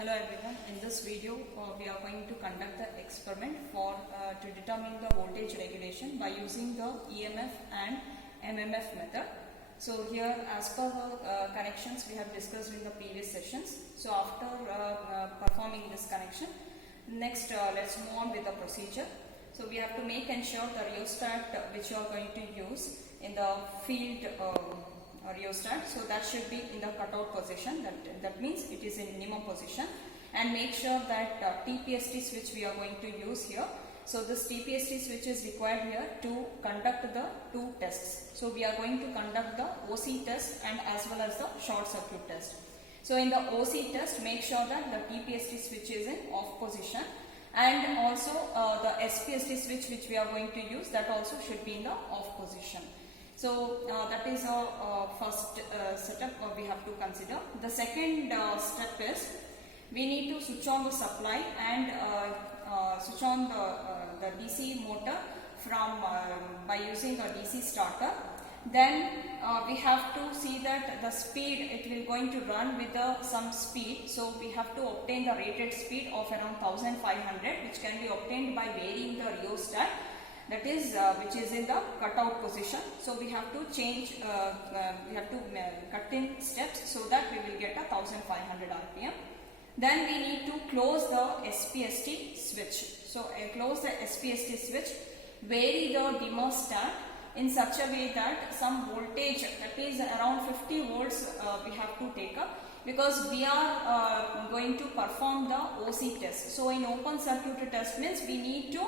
Hello everyone, in this video we are going to conduct the experiment to determine the voltage regulation by using the EMF and MMF method. So here, as per the connections we have discussed in the previous sessions, so after performing this connection, next let's move on with the procedure. So we have to make ensure the rheostat which you are going to use in the field rheostat, so that should be in the cutout position, that means it is in minimum position, and make sure that TPST switch we are going to use here. So this TPST switch is required here to conduct the two tests. So we are going to conduct the OC test and as well as the short circuit test. So in the OC test, make sure that the TPST switch is in off position, and also the SPST switch which we are going to use, that also should be in the off position. So that is our first setup we have to consider. The second step is we need to switch on the supply and switch on the DC motor from by using a DC starter. Then we have to see that the speed, it will going to run with some speed. So we have to obtain the rated speed of around 1500, which can be obtained by varying the rheostat, that is which is in the cutout position. So we have to change, we have to cut in steps so that we will get a 1500 RPM. Then we need to close the SPST switch. So close the SPST switch, vary the dimmer stat in such a way that some voltage, that is around 50 volts we have to take up, because we are going to perform the OC test. So in open circuit test means we need to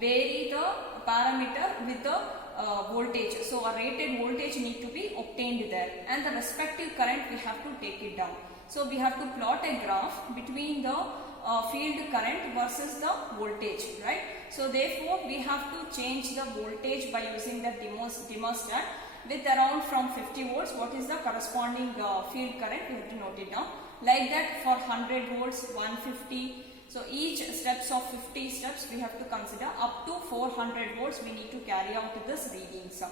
vary the parameter with the voltage. So a rated voltage need to be obtained there, and the respective current we have to take it down. So we have to plot a graph between the field current versus the voltage, right? So therefore we have to change the voltage by using the dimmer stat with around from 50 volts. What is the corresponding field current? We have to note it down. Like that for 100 volts, 150. So each steps of 50 steps we have to consider. Up to 400 volts we need to carry out this readings.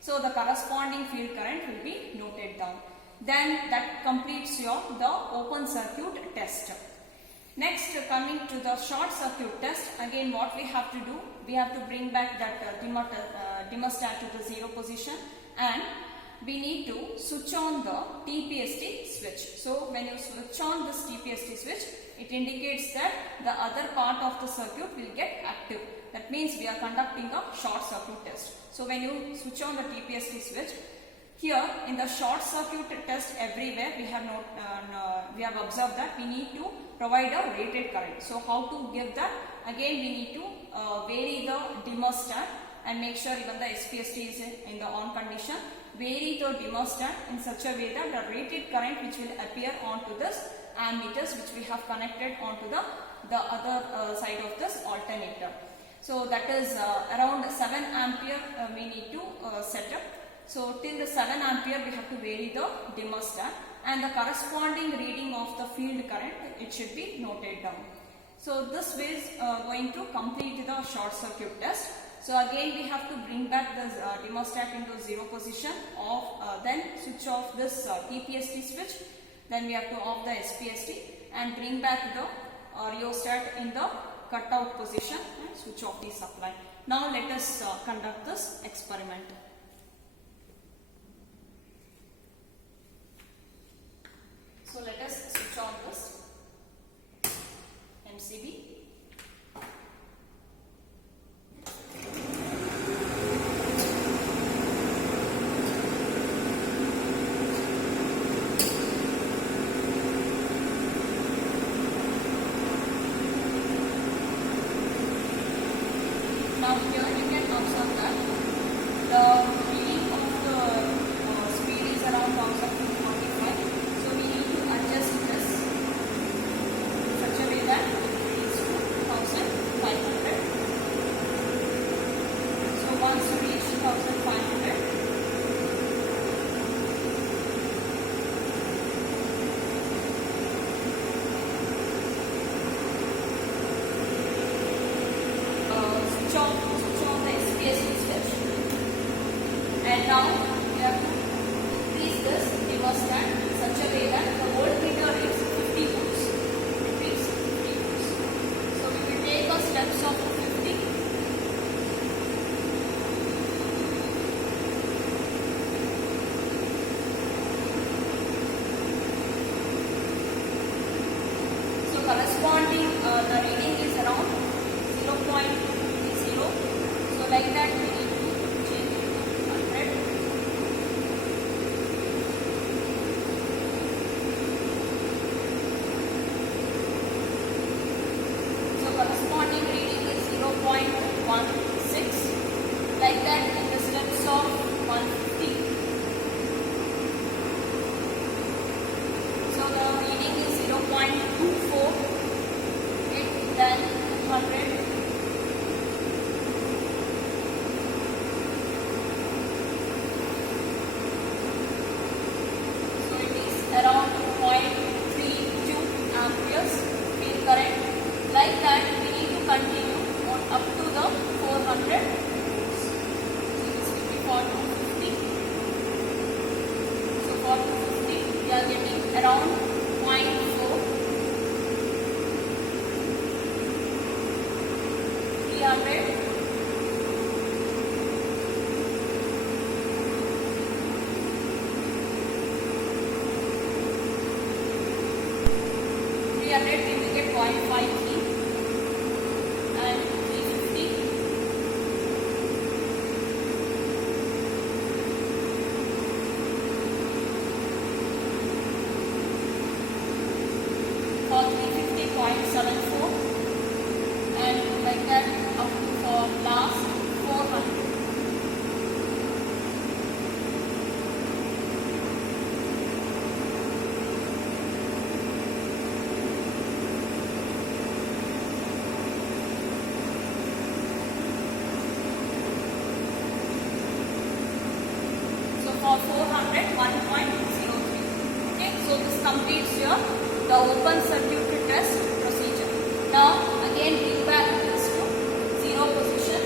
So the corresponding field current will be noted down. Then that completes the open circuit test. Next, coming to the short circuit test, again what we have to do, we have to bring back that dimmer stat to the 0 position, and we need to switch on the TPST switch. So when you switch on this TPST switch, it indicates that the other part of the circuit will get active. That means we are conducting a short circuit test. So when you switch on the TPST switch, here in the short circuit test everywhere we have observed that we need to provide a rated current. So how to give that? Again we need to vary the dimmer stat and make sure even the SPST is in the on condition. Vary the dimmer stat in such a way that the rated current which will appear onto this ammeters which we have connected onto the other side of this alternator. So that is around 7 ampere we need to set up. So till the 7 ampere we have to vary the dimmer stat, and the corresponding reading of the field current, it should be noted down. So this is going to complete the short circuit test. So again we have to bring back the dimmer stat into 0 position, then switch off this TPST switch, then we have to off the SPST and bring back the rheostat in the cutout position and switch off the supply. Now let us conduct this experiment. So let us switch on this MCB. Now here you can observe that the reading of the speed is around 1245. So we need to adjust this in such a way that it is to 1500. So once you reach 1500, switch on the SPST switch, and now we have to increase this dimmer stat in such a way that the voltmeter is 50 volts. corresponding the reading is around 0.30. So like that we need to change it to 100. So corresponding reading is 0.16. Like that in the steps of 150. So the reading is 0.24, then 200. So it is around 0.32 amperes field current. Like that we need to continue on up to the 400. For 250. So for 250 we are getting around 0.4, 300, 300 we will get 0.53 and 350. For 350.74 and like that up to for last 400. So for 400, 1.03. Okay, so this completes your the open circuit test procedure. Now again bring back this to 0 position.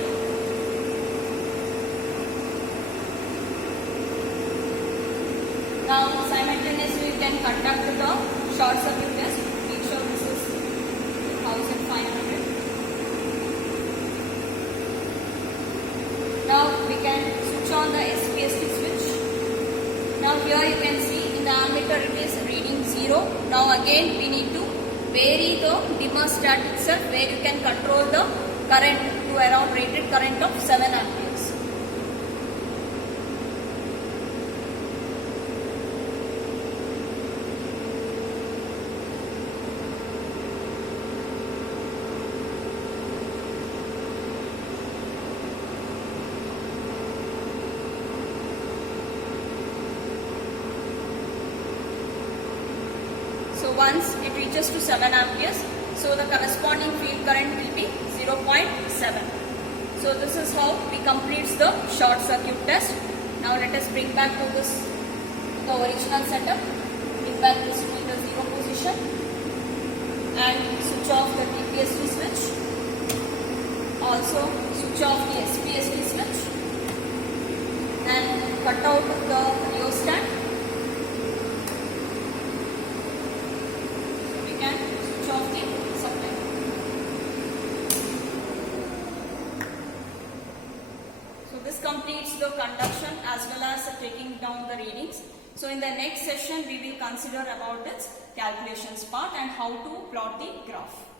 Now simultaneously you can conduct the short circuit test. Make sure this is 1500. Now we can switch on the SPST switch. Now here you can see in the ammeter it is reading 0. Now again we need to vary the dimmer stat itself, where you can control the current to around rated current of 7 amperes. So once it reaches to 7 amperes, so the corresponding field current will be 0.7. So this is how we complete the short circuit test. Now let us bring back to this the original setup. Bring back this to the 0 position and switch off the DPST switch. Also switch off the SPST switch and cut out the rheostat. This completes the conduction as well as taking down the readings. So in the next session we will consider about its calculations part and how to plot the graph.